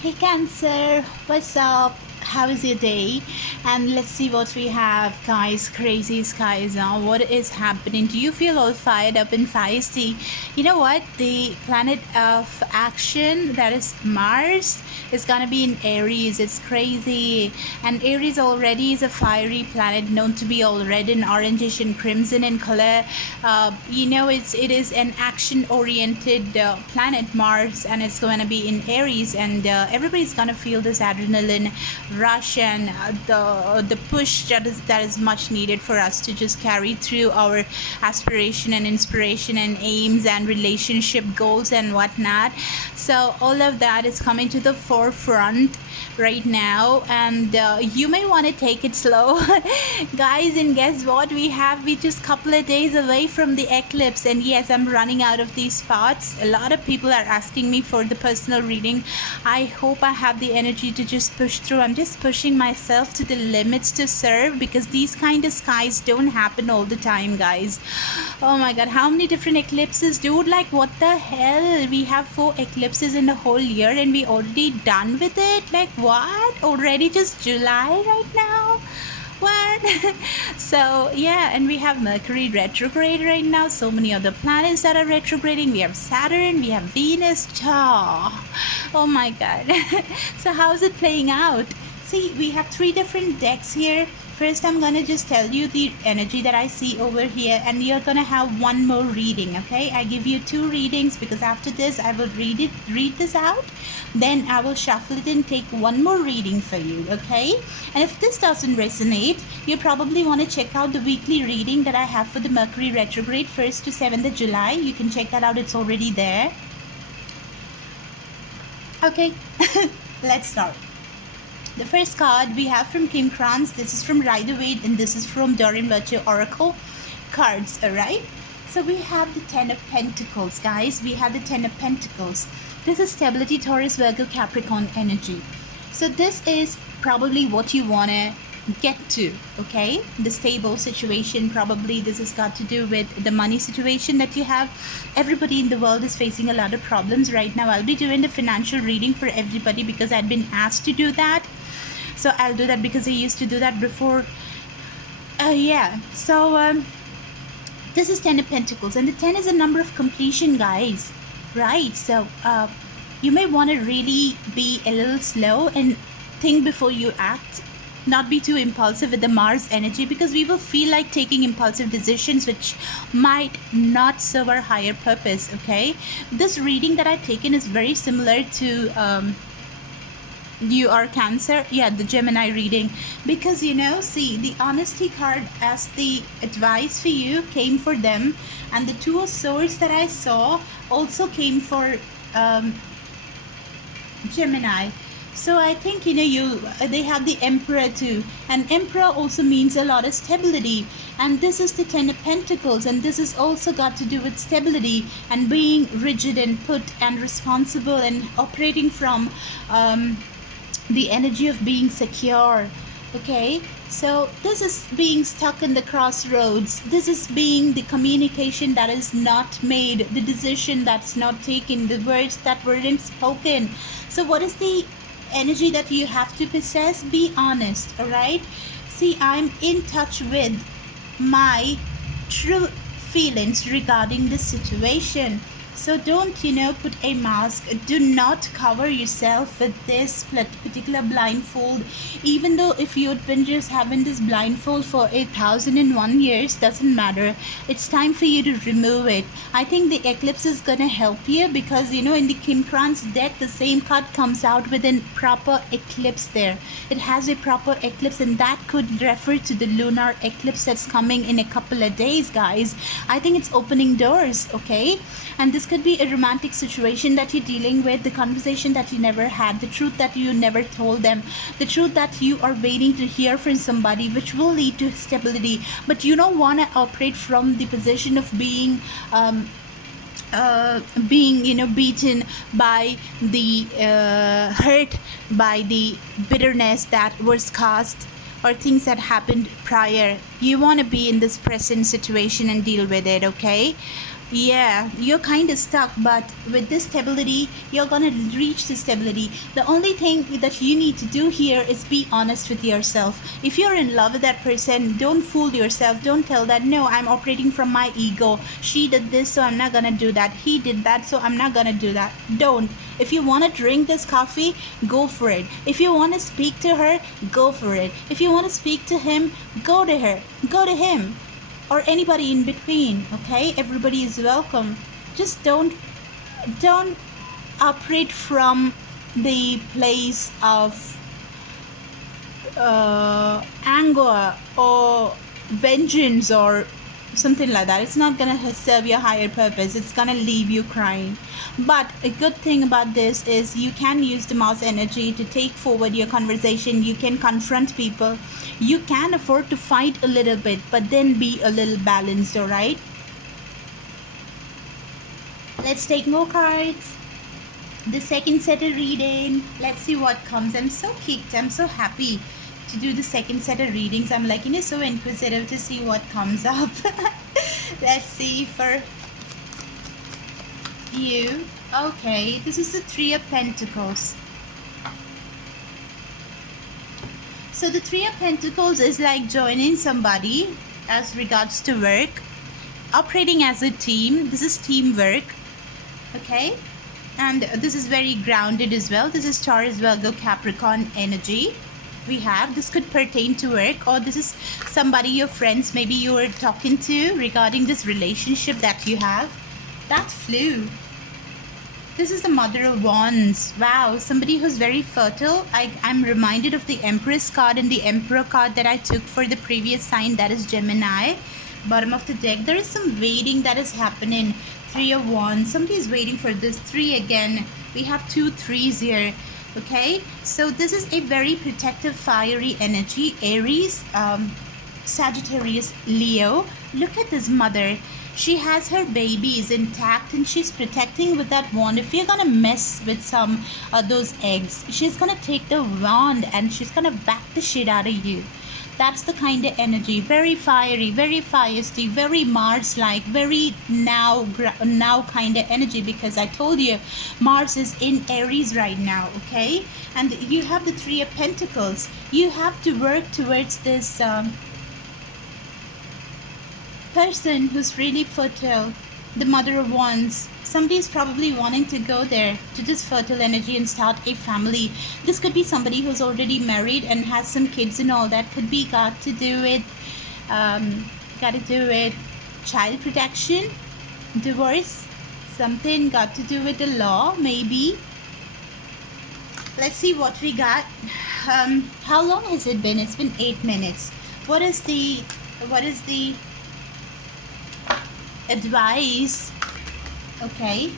Hey Cancer, what's up? How is your day? And let's see what we have, guys. Crazy skies now. What is happening? Do you feel all fired up and feisty? You know what? The planet of action, that is Mars, is gonna be in Aries. It's crazy. And Aries already is a fiery planet known to be all red and orangish and crimson in color. It is an action-oriented planet, Mars, and it's going to be in Aries, and everybody's going to feel this adrenaline rush and the push that is much needed for us to just carry through our aspiration and inspiration and aims and relationship goals and whatnot. So all of that is coming to the forefront right now, and you may want to take it slow guys. And guess what, we just couple of days away from the eclipse, and yes, I'm running out of these spots. A lot of people are asking me for the personal reading. I hope I have the energy to just push through. I'm just pushing myself to the limits to serve, because these kind of skies don't happen all the time, guys. Oh my god, how many different eclipses, dude? Like, what the hell? We have 4 eclipses in the whole year, and we already done with it? Like, what? Already just July right now? What? So yeah, and we have Mercury retrograde right now. So many other planets that are retrograding. We have Saturn, we have Venus. Oh my god. So how's it playing out? See, we have 3 different decks here. First, I'm gonna just tell you the energy that I see over here, and you're gonna have one more reading. Okay, I give you 2 readings, because after this I will read this out, then I will shuffle it and take one more reading for you. Okay, and if this doesn't resonate, you probably want to check out the weekly reading that I have for the Mercury retrograde, 1st to 7th of July. You can check that out, it's already there. Okay, let's start. The first card we have from Kim Krans. This is from Rider-Waite, and this is from Doreen Virtue Oracle cards. All right. So we have the Ten of Pentacles, guys. We have the Ten of Pentacles. This is stability, Taurus, Virgo, Capricorn energy. So this is probably what you wanna get to. Okay, the stable situation. Probably this has got to do with the money situation that you have. Everybody in the world is facing a lot of problems right now. I'll be doing the financial reading for everybody because I'd been asked to do that. So I'll do that because I used to do that before. This is 10 of Pentacles, and the 10 is a number of completion, guys. Right? So you may want to really be a little slow and think before you act. Not be too impulsive with the Mars energy, because we will feel like taking impulsive decisions which might not serve our higher purpose. Okay? This reading that I've taken is very similar to you are Cancer, yeah, the Gemini reading, because see, the honesty card as the advice for you came for them, and the 2 of Swords that I saw also came for Gemini. So I think they have the Emperor too, and Emperor also means a lot of stability, and this is the 10 of Pentacles, and this is also got to do with stability and being rigid and put and responsible and operating from the energy of being secure. Okay, so this is being stuck in the crossroads. This is being the communication that is not made, the decision that's not taken, the words that weren't spoken. So what is the energy that you have to possess? Be honest. All right, see, I'm in touch with my true feelings regarding the situation. So don't put a mask. Do not cover yourself with this particular blindfold. Even though if you've been just having this blindfold for 1,001 years, doesn't matter. It's time for you to remove it. I think the eclipse is gonna help you, because in the Kim Krans deck, the same card comes out with a proper eclipse there. It has a proper eclipse, and that could refer to the lunar eclipse that's coming in a couple of days, guys. I think it's opening doors. Okay, and this could be a romantic situation that you're dealing with, the conversation that you never had, the truth that you never told them, the truth that you are waiting to hear from somebody, which will lead to stability. But you don't want to operate from the position of being beaten by the hurt by the bitterness that was caused, or things that happened prior. You want to be in this present situation and deal with it. Okay, Yeah, you're kind of stuck, but with this stability, you're gonna reach the stability. The only thing that you need to do here is be honest with yourself. If you're in love with that person, don't fool yourself. Don't tell that, no, I'm operating from my ego. She did this, so I'm not gonna do that. He did that, so I'm not gonna do that. Don't. If you wanna drink this coffee, go for it. If you wanna speak to her, go for it. If you wanna speak to him, go to her. Go to him, or anybody in between. Okay, everybody is welcome. Just don't operate from the place of anger or vengeance or something like that. It's not gonna serve your higher purpose. It's gonna leave you crying. But a good thing about this is you can use the mouse energy to take forward your conversation. You can confront people. You can afford to fight a little bit, but then be a little balanced. All right, let's take more cards. The second set of reading. Let's see what comes. I'm so kicked. I'm so happy to do the second set of readings. I'm like, so inquisitive to see what comes up. Let's see for you. Okay, this is the Three of Pentacles. So the Three of Pentacles is like joining somebody as regards to work, operating as a team. This is teamwork. Okay, and this is very grounded as well. This is Taurus, Virgo, Capricorn energy. We have this could pertain to work, or this is somebody, your friends, maybe you were talking to regarding this relationship that you have. That flew. This is the Mother of Wands. Wow, somebody who's very fertile. I'm reminded of the Empress card and the Emperor card that I took for the previous sign, that is Gemini. Bottom of the deck, there is some waiting that is happening. Three of Wands. Somebody is waiting for this. Three again. We have 2 3s here. Okay, so this is a very protective, fiery energy. Aries, Sagittarius, Leo. Look at this mother. She has her babies intact and she's protecting with that wand. If you're gonna mess with some of those eggs, she's gonna take the wand and she's gonna back the shit out of you. That's the kind of energy. Very fiery, very feisty, very Mars like, very now kind of energy, because I told you Mars is in Aries right now. Okay, and you have the Three of Pentacles. You have to work towards this person who's really fertile, the Mother of Wands. Somebody is probably wanting to go there to this fertile energy and start a family. This could be somebody who's already married and has some kids and all that. Could be got to do with child protection, divorce, something got to do with the law, maybe. Let's see what we got. How long has it been? It's been 8 minutes. What is the advice? Okay,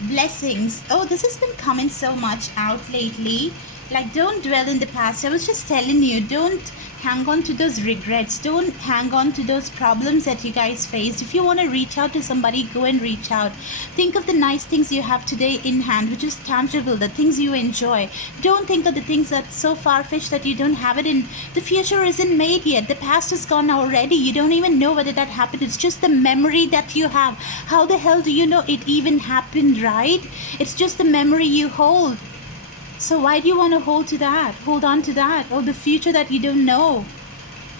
blessings. Oh, this has been coming so much out lately. Like, don't dwell in the past. I was just telling you, don't hang on to those regrets. Don't hang on to those problems that you guys faced. If you want to reach out to somebody, go and reach out. Think of the nice things you have today in hand, which is tangible, the things you enjoy. Don't think of the things that's so far-fetched that you don't have it in. The future isn't made yet. The past is gone already. You don't even know whether that happened. It's just the memory that you have. How the hell do you know it even happened, right? It's just the memory you hold. So why do you want to hold to that? Hold on to that. Or the future that you don't know.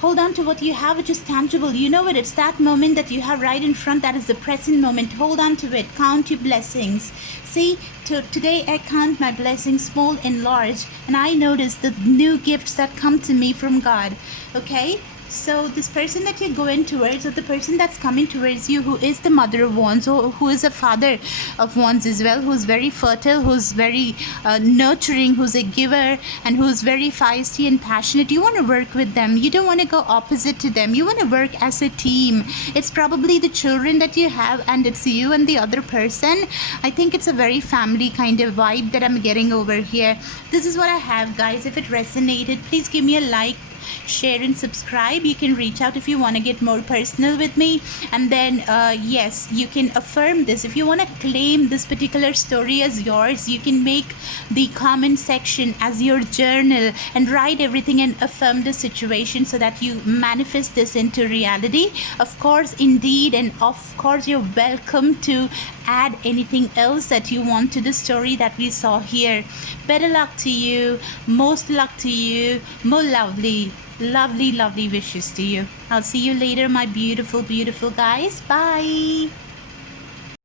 Hold on to what you have, which is tangible. You know it. It's that moment that you have right in front. That is the present moment. Hold on to it. Count your blessings. See, today I count my blessings, small and large. And I notice the new gifts that come to me from God. Okay? So this person that you're going towards, or the person that's coming towards you, who is the Mother of Wands, or who is a Father of Wands as well, who's very fertile, who's very nurturing, who's a giver, and who's very feisty and passionate, you want to work with them. You don't want to go opposite to them. You want to work as a team. It's probably the children that you have, and it's you and the other person. I think it's a very family kind of vibe that I'm getting over here. This is what I have, guys. If it resonated, please give me a like. share and subscribe. You can reach out if you want to get more personal with me. And then yes, you can affirm this. If you want to claim this particular story as yours, you can make the comment section as your journal and write everything and affirm the situation so that you manifest this into reality. Of course, indeed, and of course, you're welcome to add anything else that you want to the story that we saw here. Better luck to you, most luck to you, more lovely wishes to you. I'll see you later, my beautiful guys. Bye.